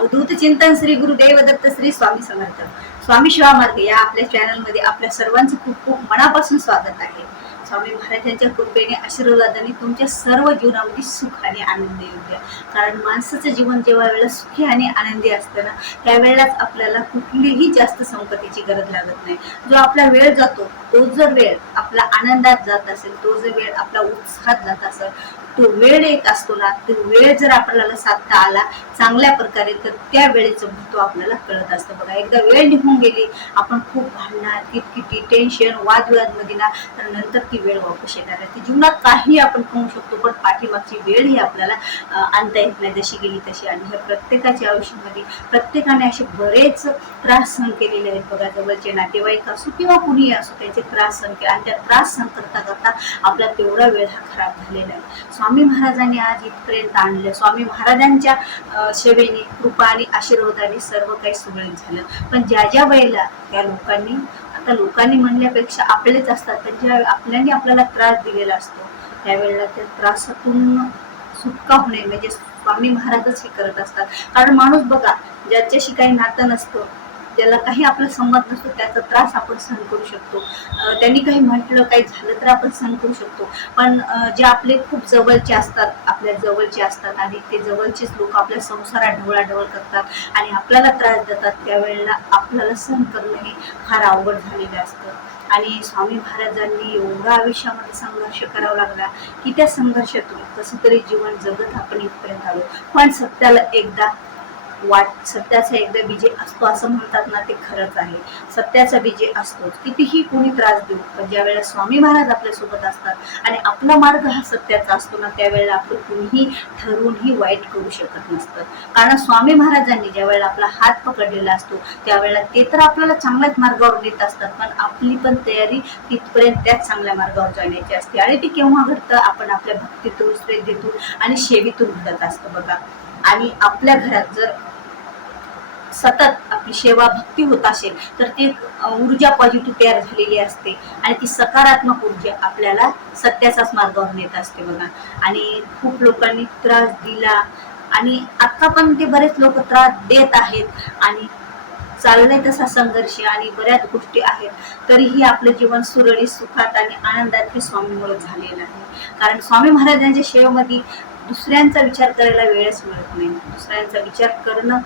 अवधूत चिंतन श्री गुरुदेव दत्त श्री स्वामी समर्थ स्वामी शिवा मार्ग या आपल्या चॅनल मध्ये आपल्या सर्वांचं खूप खूप मनापासून स्वागत आहे। स्वामी महाराजांच्या कृपेने आशीर्वादाने तुमच्या सर्व जीवनामध्ये सुख आणि आनंद येऊ द्या। कारण माणसाचं जीवन जेव्हा वेळेला सुखी आणि आनंदी असतं ना, त्यावेळेलाच आपल्याला कुठलीही जास्त संपत्तीची गरज लागत नाही। जो आपला वेळ जातो तो जर वेळ आपला आनंदात जात असेल, तो जर वेळ आपला उत्साहात जात असेल, तो वेळ एक असतो ना, तो वेळ जर आपल्याला साधता आला चांगल्या प्रकारे तर त्या वेळेचं महत्व आपल्याला कळत असतं। बघा, एकदा वेळ निघून गेली, आपण खूप भांडणार, किती टेन्शन वादविवाद मध्ये ना, तर नंतर ती वेळ वापस येणार आहे। जीवनात काही आपण करू शकतो, पण पाठीमागची वेळ ही आपल्याला आणता येत नाही, जशी गेली तशी। आणि ह्या प्रत्येकाच्या आयुष्यामध्ये प्रत्येकाने असे बरेच त्रास सहन केलेले आहेत। बघा, जवळचे नातेवाईक असो किंवा कुणीही असो, त्यांचे त्रास सहन केले आणि त्या त्रास सहन करता करता आपला तेवढा वेळ हा खराब झालेला आहे। स्वामी महाराजांनी आज इथपर्यंत आणलं। स्वामी महाराजांच्या सेवेने, कृपा आणि आशीर्वादाने सर्व काही सुरळीत झालं। पण ज्या वेळेला त्या लोकांनी, आता लोकांनी म्हणल्यापेक्षा आपलेच असतात, त्यांच्या आपल्याला त्रास दिलेला असतो, त्यावेळेला त्या त्रासातून सुटका होणे म्हणजे स्वामी महाराजच हे करत असतात। कारण माणूस बघा, ज्याच्याशी काही नातं नसतं, ज्याला काही आपला संबंध नसतो, त्याचा त्रास आपण सहन करू शकतो। त्यांनी काही म्हटलं, काही झालं तर आपण सहन करू शकतो। पण जे आपले खूप जवळचे असतात, आपल्या जवळचे असतात आणि ते जवळचेच लोक आपल्या संसारात ढवळाढवळ करतात आणि आपल्याला त्रास देतात, त्यावेळेला आपल्याला सहन करणं हे फार अवघड झालेलं असतं। आणि स्वामी महाराजांनी एवढा आयुष्यामध्ये संघर्ष करावा लागला की त्या संघर्षातून कसं तरी जीवन जगत आपण इथपर्यंत आलो। पण सत्याचा एकदा विजय असतो असं म्हणतात ना, ते खरंच आहे। सत्याचा विजय असतोच, कितीही कोणी त्रास देऊ, पण ज्या वेळेला स्वामी महाराज आपल्या सोबत असतात आणि आपला मार्ग हा सत्याचा असतो ना, त्यावेळेला आपलं कुणीही ठरवूनही वाईट करू शकत नसतं। कारण स्वामी महाराजांनी ज्या वेळेला आपला हात पकडलेला असतो, त्यावेळेला ते तर आपल्याला चांगल्याच मार्गावर नेत असतात, पण आपली पण तयारी तिथपर्यंत त्याच चांगल्या मार्गावर जाण्याची असते। आणि ते केव्हा घडतं? आपण आपल्या भक्तीतून, श्रद्धेतून आणि सेवेतून घडत असतं। बघा, आणि आपल्या घरात जर सतत आपली सेवा भक्ती होत असेल तर ती ऊर्जा पॉझिटिव्ह तयार झालेली असते आणि ती सकारात्मक ऊर्जा आपल्याला सत्याचाच मार्गावर नेत असते। बघा, आणि खूप लोकांनी त्रास दिला आणि आता पण ते बरेच लोक त्रास देत आहेत आणि चाललाय तसा संघर्ष आणि बऱ्याच गोष्टी आहेत, तरीही आपलं जीवन सुरळीत, सुखात आणि आनंदात हे स्वामीमुळे झालेलं आहे। कारण स्वामी महाराजांच्या सेवेमध्ये दुसऱ्यांचा विचार करायला वेळच मिळत नाही। दुसऱ्यांचा विचार करणं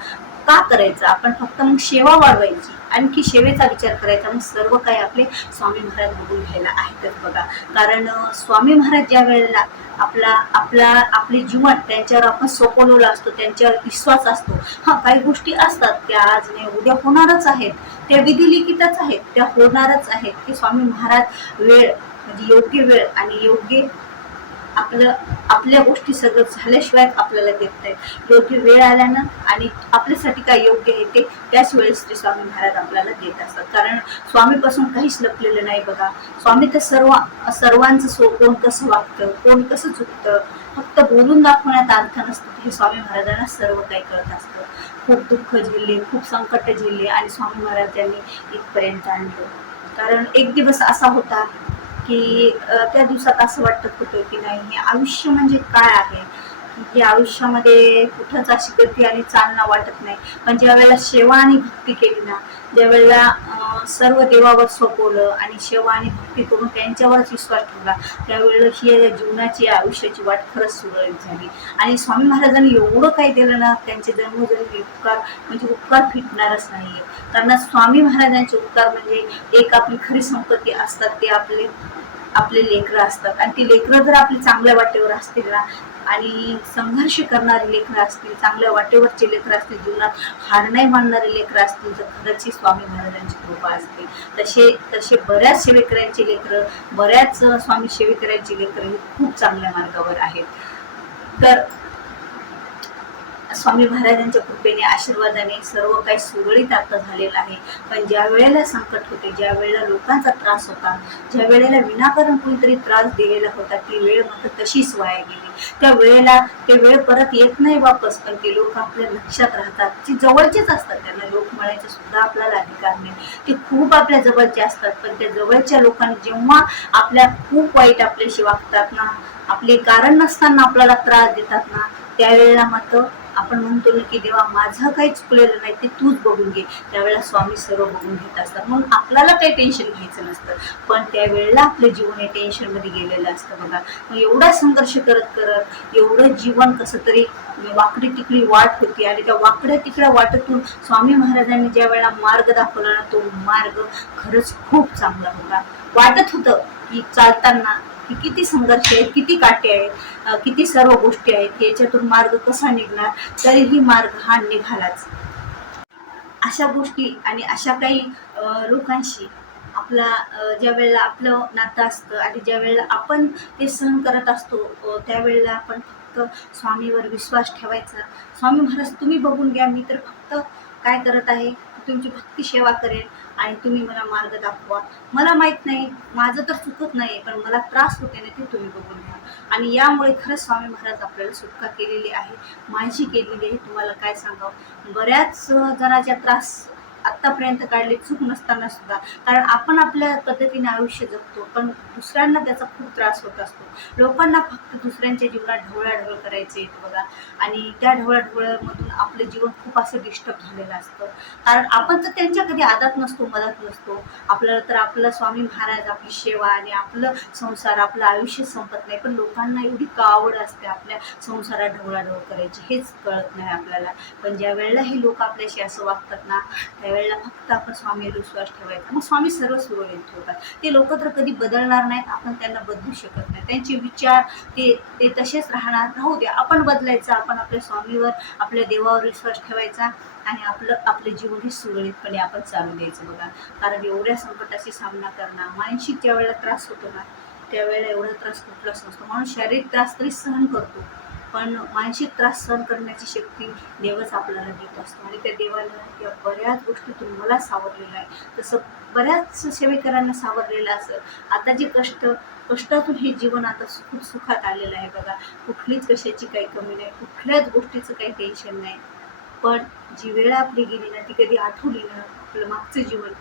का करायचं? आपण फक्त मग सेवा वाढवायची, आणखी सेवेचा विचार करायचा, मग सर्व काही आपले स्वामी महाराज बघून घ्यायला आहेतच। बघा, कारण स्वामी महाराज ज्या वेळेला आपले जीवन त्यांच्यावर आपण सोपवलेलं असतो, त्यांच्यावर विश्वास असतो। हा, काही गोष्टी असतात त्या आज नाही उद्या होणारच आहेत, त्या विधी लिखितच आहेत, त्या होणारच आहेत। की स्वामी महाराज वेळ म्हणजे योग्य वेळ आणि योग्य आपल्या गोष्टी सगळं झाल्याशिवाय आपल्याला देत नाही। योग्य वेळ आल्यानं आणि आपल्यासाठी काय योग्य आहे ते त्याच वेळेस श्री स्वामी महाराज आपल्याला देत असतात। कारण स्वामीपासून काहीच लपलेलं नाही। बघा, स्वामी तर सर्वांचं कोण कसं वागतं, कोण कसं चुकतं, फक्त बोलून दाखवण्यात अर्थ नसतं। हे स्वामी महाराजांना सर्व काही कळत असतं। खूप दुःख झेलले, खूप संकट झेलले आणि स्वामी महाराजांनी इथपर्यंत आणलं। कारण एक दिवस असा होता की त्या दिवसात असं वाटत होतं की नाही, हे आयुष्य म्हणजे काय आहे, की आयुष्यामध्ये कुठंच अशी गती आणि चालना वाटत नाही। पण ज्या वेळेला सेवा आणि भक्ती केली ना, ज्या वेळेला सर्व देवावर सोपवलं आणि सेवा आणि भक्ती करून त्यांच्यावरच विश्वास ठेवला, त्यावेळेला ही जीवनाची, आयुष्याची वाट खरंच सुरळीत झाली। आणि स्वामी महाराजांनी एवढं काही दिलं ना, त्यांचे जन्मोजन्मी उपकार म्हणजे उपकार फिटणारच नाहीये। कारण स्वामी महाराजांचे उपकार म्हणजे एक आपली खरी संपत्ती असतात, ते आपले लेकरं असतात। आणि ती लेकरं जर आपली चांगल्या वाटेवर असतील ना, आणि संघर्ष करणारे लेकरं असतील, चांगल्या वाटेवरचे लेकरं असतील, जीवनात हार नाही मानणारे लेकरं असतील, तर खरंच स्वामी महाराजांची कृपा असते। तसे बऱ्याच सेवेकऱ्यांचे लेकरं, बऱ्याच स्वामी सेवेकऱ्यांचे लेकरं हे खूप चांगल्या मार्गावर आहेत। तर स्वामी महाराजांच्या कृपेने, आशीर्वादाने सर्व काही सुरळीत आता झालेलं आहे। पण ज्या वेळेला संकट होते, ज्या वेळेला लोकांचा त्रास होता, ज्या वेळेला विनाकारण कोणीतरी त्रास दिलेला होता, ती वेळ मात्र तशीच वाया गेली। त्या वेळेला ते वेळ परत येत नाही वापस, पण ते लोक आपल्या लक्षात राहतात, जे जवळचेच असतात। त्यांना लोक म्हणायचा सुद्धा आपल्याला अधिकार नाही, ते खूप आपल्या जवळचे असतात। पण त्या जवळच्या लोकांनी जेव्हा आपल्या खूप वाईट आपल्याशी वागतात ना, आपले कारण नसताना आपल्याला त्रास देतात ना, त्यावेळेला मात्र आपण म्हणतो ना की देवा माझं काही चुकलेलं नाही, ते तूच बघून घे. त्यावेळेला स्वामी सर्व बघून घेत असतात, म्हणून आपल्याला काही टेन्शन घ्यायचं नसतं. पण त्यावेळेला आपलं जीवन हे टेन्शनमध्ये गेलेलं असतं बघा. मग एवढा संघर्ष करत करत एवढं जीवन कसं तरी वाकडी तिकडी वाट होती, आणि त्या वाकड्या तिकड्या वाटेतून स्वामी महाराजांनी ज्या वेळेला मार्ग दाखवला ना, तो मार्ग खरंच खूप चांगला होता. वाटत होतं की चालताना की किती संघर्ष आहे, किती काटे आहेत, किती सर्व गोष्टी आहेत, याच्यातून मार्ग कसा निघणार, तरीही मार्ग हा निघालाच. अशा गोष्टी आणि अशा काही लोकांशी आपला ज्या वेळेला आपलं नातं असतं आणि ज्या वेळेला आपण ते सहन करत असतो, त्यावेळेला आपण फक्त स्वामीवर विश्वास ठेवायचा. स्वामी महाराज तुम्ही बघून घ्या, मी तर फक्त काय करत आहे, तुमची भक्ती सेवा करेल आणि तुम्ही मला मार्ग दाखवा. मला माहीत नाही, माझं तर चुकत नाही, पण मला त्रास होते ना, ते तुम्ही बघून घ्या. आणि यामुळे खरंच स्वामी महाराज आपल्याला सुटका केलेली आहे, माझी केलेली आहे. तुम्हाला काय सांगावं, बऱ्याच जणांचा त्रास आत्तापर्यंत काढले चूक नसताना सुद्धा, कारण आपण आपल्या पद्धतीने आयुष्य जगतो, पण दुसऱ्यांना त्याचा खूप त्रास होत असतो. लोकांना फक्त दुसऱ्यांच्या जीवनात ढवळाढवळ करायचे बघा, आणि त्या ढवळाढवळमधून आपलं जीवन खूप असं डिस्टर्ब झालेलं असतं. कारण आपण तर त्यांच्या कधी आदात नसतो, मदत नसतो. आपल्याला तर आपलं स्वामी महाराज, आपली सेवा आणि आपलं संसार, आपलं आयुष्य संपत नाही, पण लोकांना एवढी का आवड असते आपल्या संसारात ढवळाढवळ करायची, हेच कळत नाही आपल्याला. पण ज्या वेळेला हे लोक आपल्याशी असं वागतात ना, त्यावेळेला फक्त आपण स्वामीवर विश्वास ठेवायचा, मग स्वामी सर्व सुरळीत ठेवतात. ते लोक तर कधी बदलणार नाहीत, आपण त्यांना बदलू शकत नाही. त्यांचे विचार ते तसेच राहू द्या, आपण बदलायचं. आपण आपल्या स्वामीवर, आपल्या देवावर विश्वास ठेवायचा आणि आपलं जीवन हे सुरळीतपणे आपण चालू द्यायचं बघा. कारण एवढ्या संकटाशी सामना करणं, मानसिक ज्या वेळेला त्रास होतो ना, त्यावेळेला एवढा त्रास कुठलाच नसतो. माणूस शारीरिक त्रास तरी सहन करतो, पण मानसिक त्रास सहन करण्याची शक्ती देवच आपल्याला देत असतो. आणि त्या देवानं या बऱ्याच गोष्टीतून मला सावरलेलं आहे, तसं बऱ्याच सेवेकरांना सावरलेलं असेल. आता जे कष्टातून हे जीवन आता खूप सुखात आलेलं आहे बघा. कुठलीच कशाची काही कमी नाही, कुठल्याच गोष्टीचं काही टेन्शन नाही. पण जी वेळ आपली गेली ना, ती कधी आठवली ना आपलं मागचं जीवन,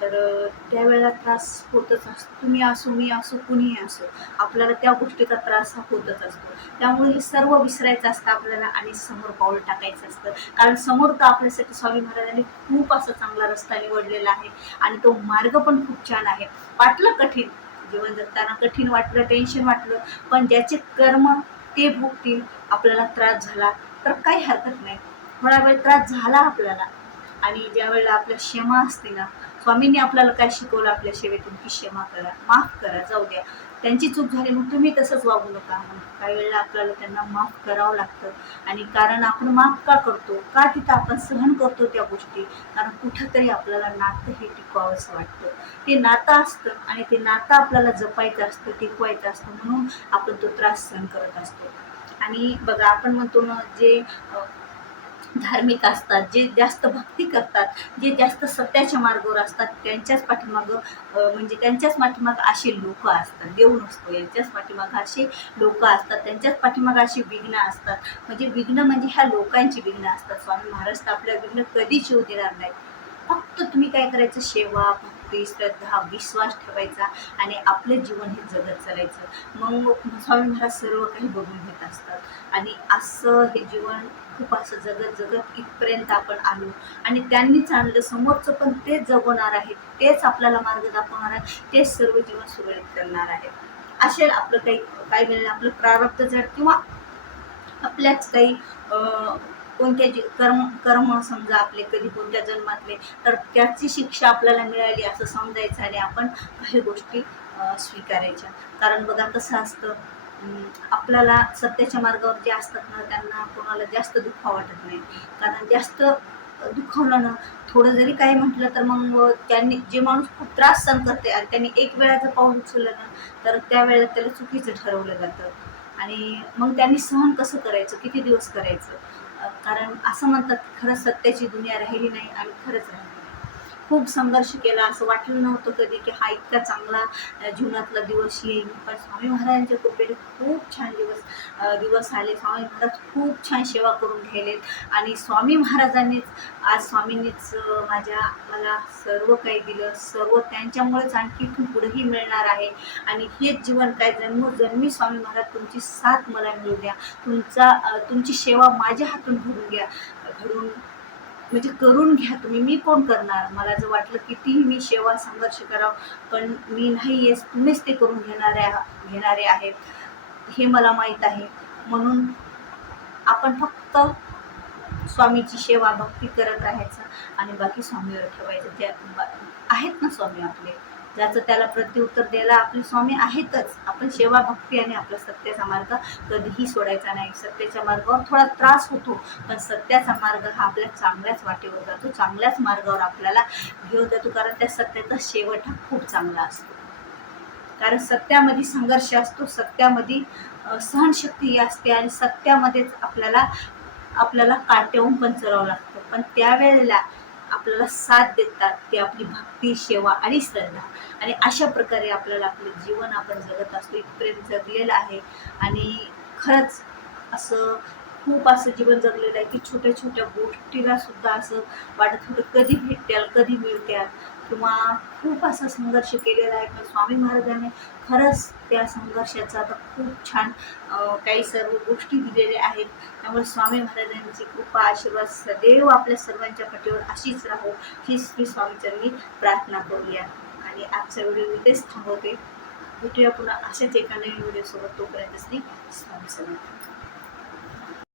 तर त्यावेळेला त्रास होतच असतो. तुम्ही असो, मी असो, कुणीही असो, आपल्याला त्या गोष्टीचा त्रास हा होतच असतो. त्यामुळे हे सर्व विसरायचं असतं आपल्याला आणि समोर पाऊल टाकायचं असतं. कारण समोर तर आपल्यासाठी स्वामी महाराजांनी खूप असा चांगला रस्ता निवडलेला आहे, आणि तो मार्ग पण खूप छान आहे. वाटलं कठीण, जीवन जगताना कठीण वाटलं, टेन्शन वाटलं, पण ज्याचे कर्म ते भोगतील. आपल्याला त्रास झाला तर काही हरकत नाही, थोडा वेळ त्रास झाला आपल्याला, आणि ज्या वेळेला आपल्या क्षमा असते ना, स्वामींनी आपल्याला काय शिकवलं आपल्या सेवेतून, की क्षमा करा, माफ करा, जाऊ द्या. त्यांची चूक झाली मग तुम्ही तसंच वागू नका. काही वेळेला आपल्याला त्यांना माफ करावं लागतं. आणि कारण आपण माफ का करतो, का तिथं आपण सहन करतो त्या गोष्टी, कारण कुठंतरी आपल्याला नातं हे टिकवावंसं वाटतं. ते नातं असतं आणि ते नातं आपल्याला जपायचं असतं, टिकवायचं असतं, म्हणून आपण तो त्रास सहन करत असतो. आणि बघा, आपण म्हणतो ना, जे धार्मिक असतात, जे जास्त भक्ती करतात, जे जास्त सत्याच्या मार्गावर असतात, त्यांच्याच पाठीमागं म्हणजे त्यांच्याच पाठीमागं असे लोक असतात. देव नसतो, यांच्याच पाठीमागं असे लोक असतात, त्यांच्याच पाठीमागं अशी विघ्न असतात. म्हणजे विघ्न म्हणजे ह्या लोकांची विघ्न असतात. स्वामी महाराज तर आपल्या विघ्न कधीच येऊ देणार नाहीत. फक्त तुम्ही काय करायचं, सेवा, भक्ती, श्रद्धा, विश्वास ठेवायचा आणि आपलं जीवन हे जगत चालायचं. मग स्वामी महाराज सर्व काही बघून घेत असतात. आणि असं हे जीवन खूप असं जगत जगत इथपर्यंत आपण आलो, आणि त्यांनीच आणलं. समोरचं पण तेच जगवणार आहे, तेच आपल्याला मार्ग दाखवणार आहे, तेच सर्व जीवन सुरळीत करणार आहे. असेल आपलं काही वेळेला आपलं प्रारब्ध जर, किंवा आपल्याच काही कोणत्या कर्म समजा आपले कधी कोणत्या जन्मातले, तर त्याची शिक्षा आपल्याला मिळाली असं समजायचं, आणि आपण काही गोष्टी स्वीकारायच्या. कारण बघा कसं असतं, आपल्याला सत्याच्या मार्गावर जे असतात ना, त्यांना कोणाला जास्त दुःख वाटत नाही. कारण जास्त दुखावलं ना, थोडं जरी काही म्हटलं तर मग त्यांनी, जे माणूस खूप त्रास सहन करते आणि त्यांनी एक वेळाचं पाऊल उचललं ना, तर त्यावेळेला त्याला चुकीचं ठरवलं जातं. आणि मग त्यांनी सहन कसं करायचं, किती दिवस करायचं. कारण असं म्हणतात, खरंच सत्याची दुनिया राहिली नाही आणि खरंच राहिली नाही. खूप संघर्ष केला. असं वाटलं नव्हतं कधी की हा इतका चांगला जीवनातला दिवस येईल. पण स्वामी महाराजांच्या कृपेने खूप छान दिवस आले. स्वामी महाराज खूप छान सेवा करून गेलेत आणि स्वामी महाराजांनीच आज स्वामींनीच मला सर्व काही दिलं. सर्व त्यांच्यामुळेच आणखी इथून पुढेही मिळणार आहे आणि हेच जीवन काय जन्मोजन्मी स्वामी महाराज तुमची साथ मला मिळू द्या. तुमची सेवा माझ्या हातून घडून म्हणजे करून घ्या तुम्ही. मी कोण करणार? मला जर वाटलं कितीही मी सेवा संघर्ष करावं, पण मी नाही येस, तुम्हीच ते करून घेणारे आहेत हे मला माहीत आहे. म्हणून आपण फक्त स्वामीची सेवा भक्ती करत राहायचं आणि बाकी स्वामीवर ठेवायचं. जे आहेत ना स्वामी आपले, ज्याचं त्याला प्रत्युत्तर द्यायला आपले स्वामी आहेतच. आपण सेवा भक्ती आणि आपला सत्याचा मार्ग कधीही सोडायचा नाही. सत्याच्या मार्गावर थोडा त्रास होतो, पण सत्याचा मार्ग हा आपल्या चांगल्याच वाटेवर जातो, चांगल्याच मार्गावर आपल्याला घेऊन जातो. कारण त्या सत्याचा शेवट हा खूप चांगला असतो. कारण सत्यामध्ये संघर्ष असतो, सत्यामध्ये सहनशक्ती असते आणि सत्यामध्येच आपल्याला काट्याहून पण चरावं लागतं. पण त्यावेळेला आपल्याला साथ देतात ती आपली भक्ती, सेवा आणि श्रद्धा. आणि अशा प्रकारे आपलं जीवन आपण जगत असतो. इथपर्यंत जगलेलं आहे आणि खरंच असं खूप असं जीवन जगलेलं आहे की छोट्या छोट्या गोष्टीला सुद्धा असं वाटत होतं कधी भेटत्याल, कधी मिळत्याल, किंवा खूप असा संघर्ष केलेला आहे. पण स्वामी महाराजांनी खरंच त्या संघर्षाचा आता खूप छान काही सर्व गोष्टी दिलेल्या आहेत. त्यामुळे स्वामी महाराजांची कृपा, आशीर्वाद सदैव आपल्या सर्वांच्या पाठीवर अशीच राहो हीच मी स्वामीचरणी प्रार्थना करूया. आणि आजचा व्हिडिओ इथेच थांबवते. भेटूया पुन्हा अशाच एका नवीन व्हिडिओसोबत. तोपर्यंत श्री स्वामी समर्थ.